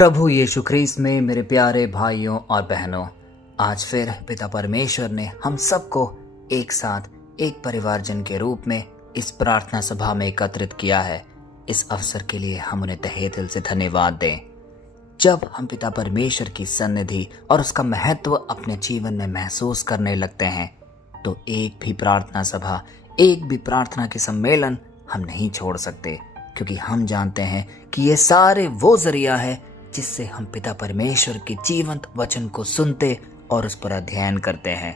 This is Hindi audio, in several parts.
प्रभु यीशु ख्रीस्त में मेरे प्यारे भाइयों और बहनों, आज फिर पिता परमेश्वर ने हम सबको एक साथ एक परिवारजन के रूप में इस प्रार्थना सभा में एकत्रित किया है। इस अवसर के लिए हम उन्हें तहे दिल से धन्यवाद दें। जब हम पिता परमेश्वर की सन्निधि और उसका महत्व अपने जीवन में महसूस करने लगते हैं तो एक भी प्रार्थना सभा, एक भी प्रार्थना के सम्मेलन हम नहीं छोड़ सकते, क्योंकि हम जानते हैं कि ये सारे वो जरिया है जिससे हम पिता परमेश्वर के जीवंत वचन को सुनते और उस पर अध्ययन करते हैं।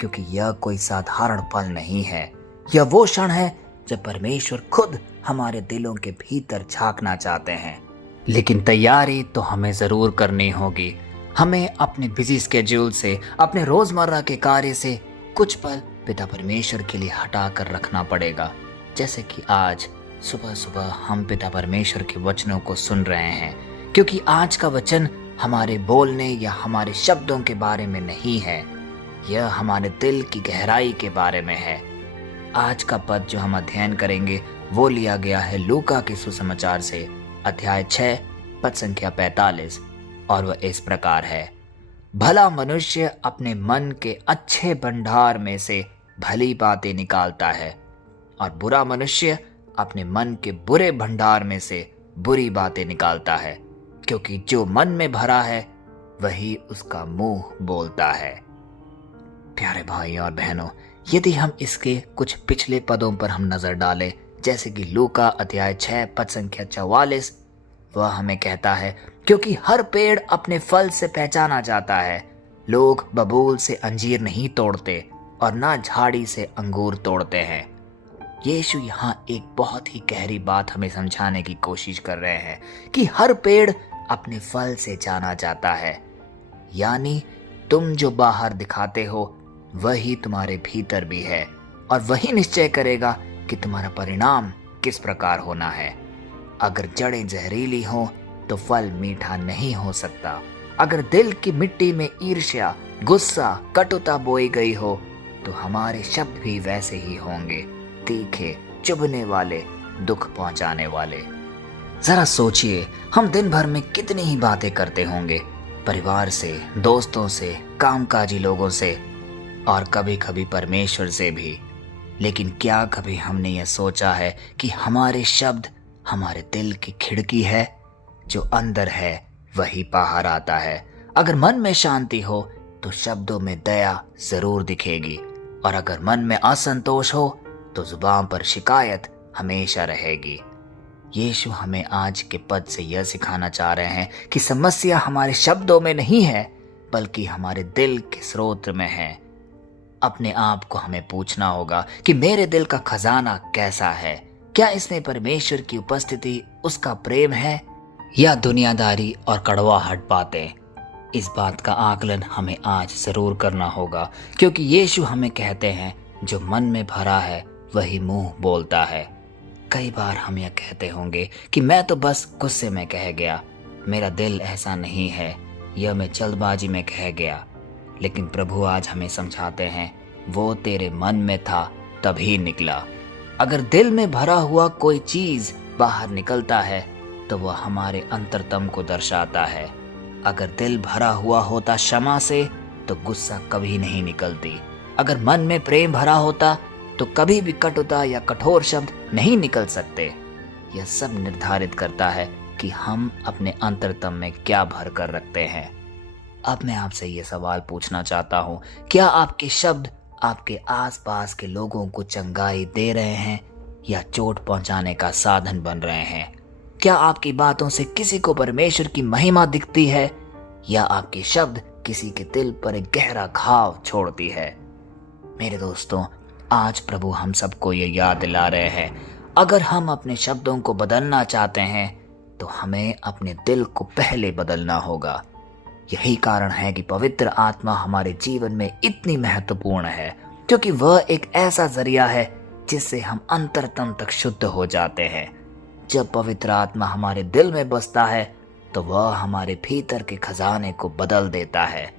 क्योंकि यह कोई साधारण पल नहीं है, यह वो क्षण है जब परमेश्वर खुद हमारे दिलों के भीतर झांकना चाहते हैं। लेकिन तैयारी तो हमें जरूर करनी होगी। हमें अपने बिजी स्केड्यूल से, अपने रोजमर्रा के कार्य से कुछ पल पिता परमेश्वर के लिए हटा कर रखना पड़ेगा। जैसे कि आज सुबह सुबह हम पिता परमेश्वर के वचनों को सुन रहे हैं, क्योंकि आज का वचन हमारे बोलने या हमारे शब्दों के बारे में नहीं है, यह हमारे दिल की गहराई के बारे में है। आज का पद जो हम अध्ययन करेंगे वो लिया गया है लूका के सुसमाचार से, अध्याय 6 पद संख्या 45, और वह इस प्रकार है। भला मनुष्य अपने मन के अच्छे भंडार में से भली बातें निकालता है, और बुरा मनुष्य अपने मन के बुरे भंडार में से बुरी बातें निकालता है, क्योंकि जो मन में भरा है वही उसका मुंह बोलता है। प्यारे भाई और बहनों, यदि हम इसके कुछ पिछले पदों पर हम नजर डालें, जैसे कि लूका अध्याय 6 पद संख्या 44, वह हमें कहता है, क्योंकि हर पेड़ अपने फल से पहचाना जाता है। लोग बबूल से अंजीर नहीं तोड़ते और ना झाड़ी से अंगूर तोड़ते हैं। यीशु यहाँ एक बहुत ही गहरी बात हमें समझाने की कोशिश कर रहे हैं कि हर पेड़ अपने फल से जाना जाता है। यानी तुम जो बाहर दिखाते हो वही तुम्हारे भीतर भी है, और वही निश्चय करेगा कि तुम्हारा परिणाम किस प्रकार होना है। अगर जड़ें जहरीली हो तो फल मीठा नहीं हो सकता। अगर दिल की मिट्टी में ईर्ष्या, गुस्सा, कटुता बोई गई हो तो हमारे शब्द भी वैसे ही होंगे, तीखे, चुभने वाले, दुख पहुंचाने वाले। जरा सोचिए, हम दिन भर में कितनी ही बातें करते होंगे, परिवार से, दोस्तों से, कामकाजी लोगों से, और कभी कभी परमेश्वर से भी। लेकिन क्या कभी हमने यह सोचा है कि हमारे शब्द हमारे दिल की खिड़की है? जो अंदर है वही बाहर आता है। अगर मन में शांति हो तो शब्दों में दया जरूर दिखेगी, और अगर मन में असंतोष हो तो जुबान पर शिकायत हमेशा रहेगी। यीशु हमें आज के पद से यह सिखाना चाह रहे हैं कि समस्या हमारे शब्दों में नहीं है, बल्कि हमारे दिल के स्रोत में है। अपने आप को हमें पूछना होगा कि मेरे दिल का खजाना कैसा है? क्या इसमें परमेश्वर की उपस्थिति, उसका प्रेम है, या दुनियादारी और कड़वाहट बातें? इस बात का आकलन हमें आज जरूर करना होगा, क्योंकि यीशु हमें कहते हैं, जो मन में भरा है वही मुंह बोलता है। कई बार हम यह कहते होंगे कि मैं तो बस गुस्से में कह गया, मेरा दिल ऐसा नहीं है, यह मैं जल्दबाजी में कह गया। लेकिन प्रभु आज हमें समझाते हैं, वो तेरे मन में था तभी निकला। अगर दिल में भरा हुआ कोई चीज बाहर निकलता है तो वह हमारे अंतरतम को दर्शाता है। अगर दिल भरा हुआ होता क्षमा से तो गुस्सा कभी नहीं निकलती। अगर मन में प्रेम भरा होता तो कभी भी कटुता या कठोर शब्द नहीं निकल सकते। यह सब निर्धारित करता है कि हम अपने अंतरतम में क्या भर कर रखते हैं। अब मैं आपसे ये सवाल पूछना चाहता हूँ, क्या आपके शब्द आपके आसपास के लोगों को चंगाई दे रहे हैं या चोट पहुंचाने का साधन बन रहे हैं? क्या आपकी बातों से किसी को परमेश्वर की महिमा दिखती है, या आपके शब्द किसी के दिल पर एक गहरा घाव छोड़ती है? मेरे दोस्तों, आज प्रभु हम सबको ये याद दिला रहे हैं, अगर हम अपने शब्दों को बदलना चाहते हैं तो हमें अपने दिल को पहले बदलना होगा। यही कारण है कि पवित्र आत्मा हमारे जीवन में इतनी महत्वपूर्ण है, क्योंकि वह एक ऐसा जरिया है जिससे हम अंतरतम तक शुद्ध हो जाते हैं। जब पवित्र आत्मा हमारे दिल में बसता है तो वह हमारे भीतर के खजाने को बदल देता है।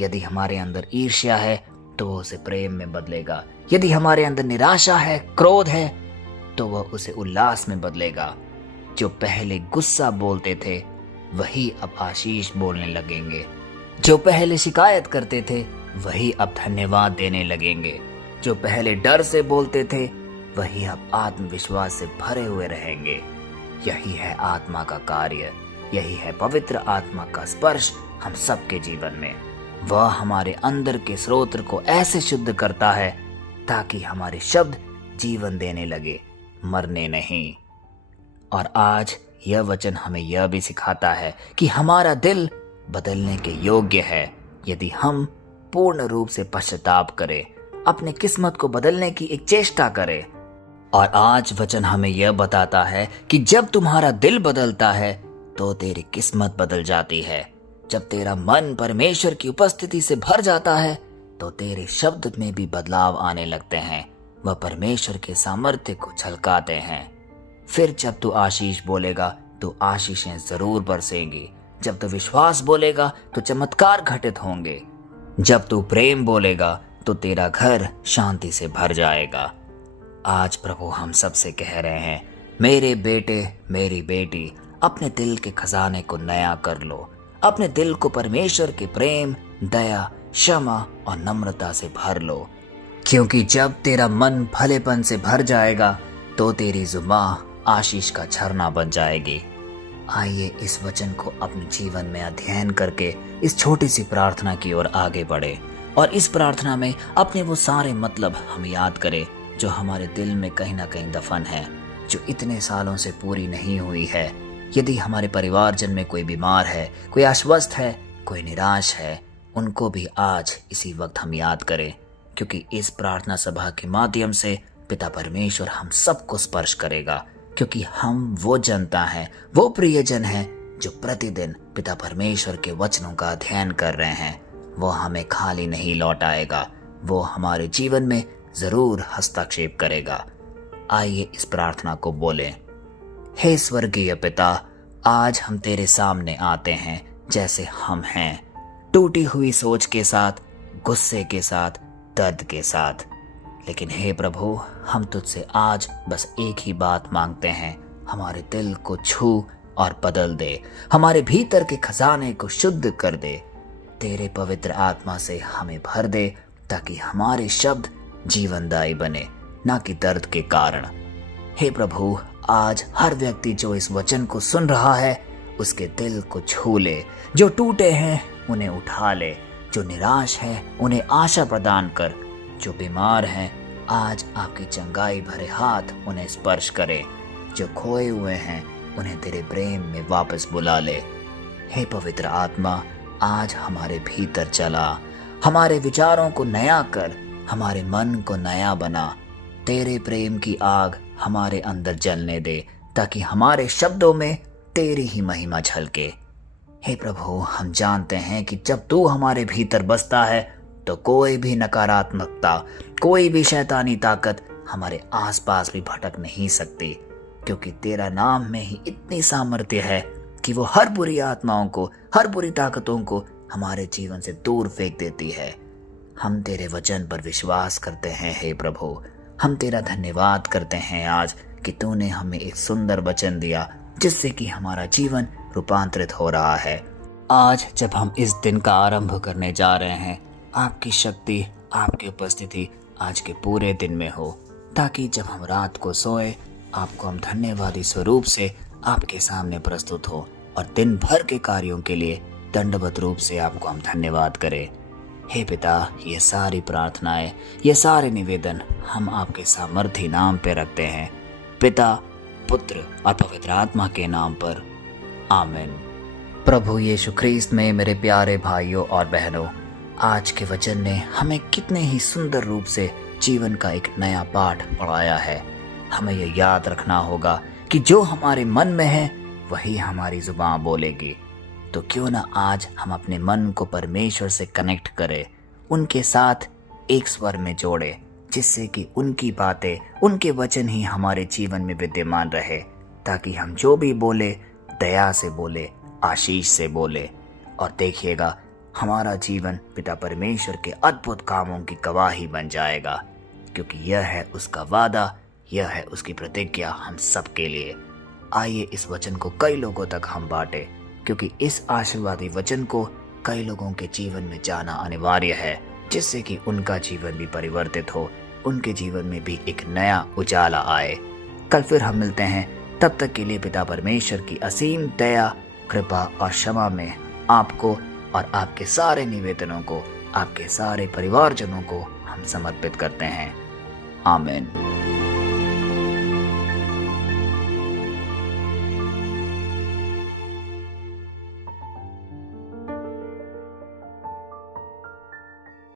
यदि हमारे अंदर ईर्ष्या है तो वह उसे प्रेम में बदलेगा। यदि हमारे अंदर निराशा है, क्रोध है, तो वह उसे उल्लास में बदलेगा। जो पहले गुस्सा बोलते थे वही अब आशीष बोलने लगेंगे। जो पहले शिकायत करते थे वही अब धन्यवाद देने लगेंगे। जो पहले डर से बोलते थे वही अब आत्मविश्वास से भरे हुए रहेंगे। यही है आत्मा का कार्य, यही है पवित्र आत्मा का स्पर्श हम सबके जीवन में। वह हमारे अंदर के स्रोत को ऐसे शुद्ध करता है ताकि हमारे शब्द जीवन देने लगे, मरने नहीं। और आज यह वचन हमें यह भी सिखाता है कि हमारा दिल बदलने के योग्य है यदि हम पूर्ण रूप से पश्चाताप करें, अपने किस्मत को बदलने की एक चेष्टा करें। और आज वचन हमें यह बताता है कि जब तुम्हारा दिल बदलता है तो तेरी किस्मत बदल जाती है। जब तेरा मन परमेश्वर की उपस्थिति से भर जाता है तो तेरे शब्द में भी बदलाव आने लगते हैं। वह परमेश्वर के सामर्थ्य को झलकाते हैं। फिर जब तू आशीष बोलेगा तो आशीषें जरूर बरसेंगी। जब तू विश्वास बोलेगा तो चमत्कार घटित होंगे। जब तू प्रेम बोलेगा तो तेरा घर शांति से भर जाएगा। आज प्रभु हम सबसे कह रहे हैं, मेरे बेटे मेरी बेटी, अपने दिल के खजाने को नया कर लो। अपने दिल को परमेश्वर के प्रेम, दया, क्षमा और नम्रता से भर लो। क्योंकि जब तेरा मन भलेपन से भर जाएगा तो तेरी जुबान आशीष का झरना बन जाएगी। आइए इस वचन को अपने जीवन में अध्ययन करके इस छोटी सी प्रार्थना की ओर आगे बढ़े और इस प्रार्थना में अपने वो सारे मतलब हम याद करें जो हमारे दिल में कहीं ना कहीं दफन है, जो इतने सालों से पूरी नहीं हुई है। यदि हमारे परिवारजन में कोई बीमार है, कोई आश्वस्त है, कोई निराश है, उनको भी आज इसी वक्त हम याद करें, क्योंकि इस प्रार्थना सभा के माध्यम से पिता परमेश्वर हम सबको स्पर्श करेगा। क्योंकि हम वो जनता हैं, वो प्रियजन हैं जो प्रतिदिन पिता परमेश्वर के वचनों का अध्ययन कर रहे हैं। वो हमें खाली नहीं लौटाएगा, वो हमारे जीवन में जरूर हस्तक्षेप करेगा। आइए इस प्रार्थना को बोलें। हे स्वर्गीय पिता, आज हम तेरे सामने आते हैं जैसे हम हैं, टूटी हुई सोच के साथ, गुस्से के साथ, दर्द के साथ। लेकिन हे प्रभु, हम तुझसे आज बस एक ही बात मांगते हैं, हमारे दिल को छू और बदल दे, हमारे भीतर के खजाने को शुद्ध कर दे। तेरे पवित्र आत्मा से हमें भर दे ताकि हमारे शब्द जीवनदायी बने, ना कि दर्द के कारण। हे प्रभु, आज हर व्यक्ति जो इस वचन को सुन रहा है उसके दिल को छू ले। जो टूटे हैं उन्हें उठा ले, जो निराश है उन्हें आशा प्रदान कर, जो बीमार हैं आज आपकी चंगाई भरे हाथ उन्हें स्पर्श करे, जो खोए हुए हैं उन्हें तेरे प्रेम में वापस बुला ले। हे पवित्र आत्मा, आज हमारे भीतर चला, हमारे विचारों को नया कर, हमारे मन को नया बना। तेरे प्रेम की आग हमारे अंदर जलने दे ताकि हमारे शब्दों में तेरी ही महिमा झलके। हे प्रभु, हम जानते हैं कि जब तू हमारे भीतर बसता है तो कोई भी नकारात्मकता, कोई भी शैतानी ताकत हमारे आसपास भी भटक नहीं सकती, क्योंकि तेरा नाम में ही इतनी सामर्थ्य है कि वो हर बुरी आत्माओं को, हर बुरी ताकतों को हमारे जीवन से दूर फेंक देती है। हम तेरे वचन पर विश्वास करते हैं। हे प्रभु, हम तेरा धन्यवाद करते हैं आज कि तूने हमें एक सुंदर वचन दिया जिससे कि हमारा जीवन रूपांतरित हो रहा है। आज जब हम इस दिन का आरंभ करने जा रहे हैं, आपकी शक्ति, आपकी उपस्थिति आज के पूरे दिन में हो, ताकि जब हम रात को सोए आपको हम धन्यवादी स्वरूप से आपके सामने प्रस्तुत हो और दिन भर के कार्यों के लिए दंडवत रूप से आपको हम धन्यवाद करें। हे पिता, ये सारी प्रार्थनाएं, ये सारे निवेदन हम आपके सामर्थी नाम पे रखते हैं, पिता, पुत्र और पवित्र आत्मा के नाम पर, आमीन। प्रभु यीशु ख्रीस्त में मेरे प्यारे भाइयों और बहनों, आज के वचन ने हमें कितने ही सुंदर रूप से जीवन का एक नया पाठ पढ़ाया है। हमें यह याद रखना होगा कि जो हमारे मन में है वही हमारी जुबान बोलेगी। तो क्यों ना आज हम अपने मन को परमेश्वर से कनेक्ट करें, उनके साथ एक स्वर में जोड़े, जिससे कि उनकी बातें, उनके वचन ही हमारे जीवन में विद्यमान रहे, ताकि हम जो भी बोले दया से बोले, आशीष से बोले। और देखिएगा, हमारा जीवन पिता परमेश्वर के अद्भुत कामों की गवाही बन जाएगा, क्योंकि यह है उसका वादा, यह है उसकी प्रतिज्ञा हम सबके लिए। आइए इस वचन को कई लोगों तक हम बांटें क्योंकि इस आशीर्वादी वचन को कई लोगों के जीवन में जाना अनिवार्य है, जिससे कि उनका जीवन भी परिवर्तित हो, उनके जीवन में भी एक नया उजाला आए। कल फिर हम मिलते हैं, तब तक के लिए पिता परमेश्वर की असीम दया, कृपा और क्षमा में आपको और आपके सारे निवेदनों को, आपके सारे परिवारजनों को हम समर्पित करते हैं। आमीन।